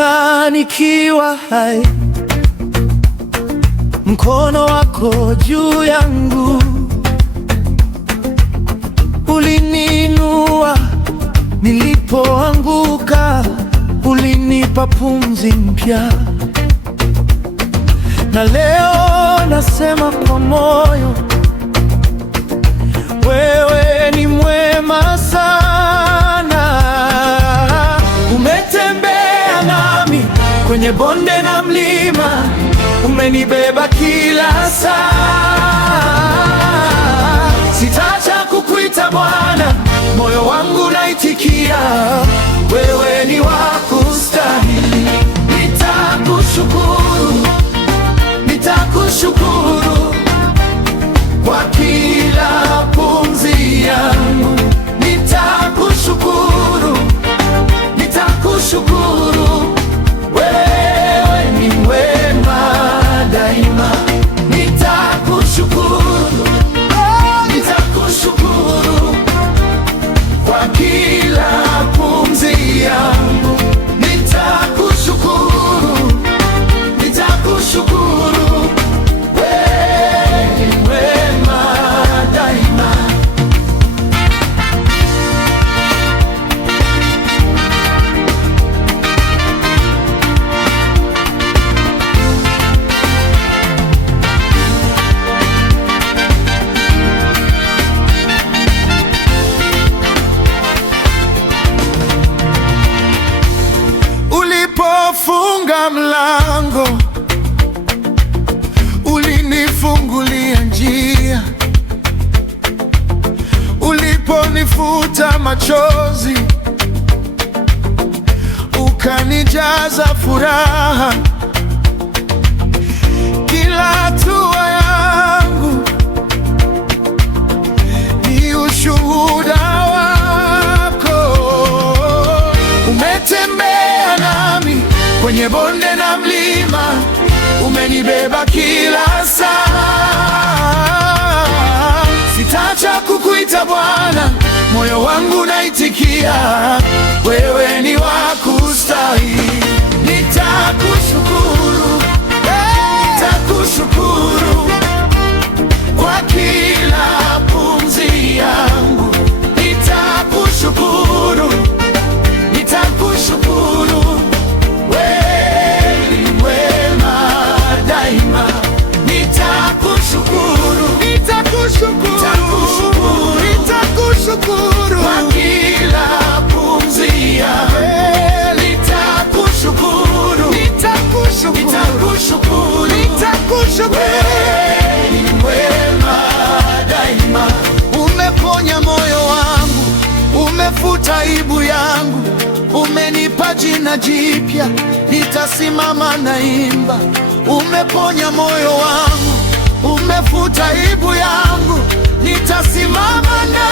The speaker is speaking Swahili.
Niliamka nikiwa hai, mkono wako juu yangu, uliniinua nilipoanguka, ulinipa pumzi mpya. Na leo nasema kwa moyo, wewe ni mwema sana. Umetembea nami kwenye bonde na mlima, umenibeba kila saa. Sitaacha kukuita Bwana, moyo wangu naitikia, wewe ni wa kustahili. Nitakushukuru, nitakushukuru kwa kila pumzi yangu. Nitakushukuru, nitakushukuru, wewe ni mwema daima. Nitakushukuru, nitakushukuru kwa kila pumzi yangu. Nitakushukuru, nitakushukuru, wewe ni mwema daima. Ulipofunga mlango, ulinifungulia njia. Uliponifuta machozi, ukanijaza furaha. Kila hatua yangu ni ushuhuda wako. Umetembea nami kwenye bonde na mlima, umenibeba kila saa. Sitaacha kukuita Bwana, moyo wangu naitikia, wewe ni wa kustahili. Nitakushukuru, nitakushukuru kwa kila pumzi yangu. Nitakushukuru, nitakushukuru, wewe ni mwema daima. Nitakushukuru, nitakushukuru, nitakushukuru kwa kila pumzi yangu. Nitakushukuru, nitakushukuru, nitakushukuru, wewe ni mwema daima. Umeponya moyo wangu, umefuta aibu yangu, umenipa jina jipya, nitasimama naimba. Umeponya moyo wangu, umefuta aibu yangu, nitasimama na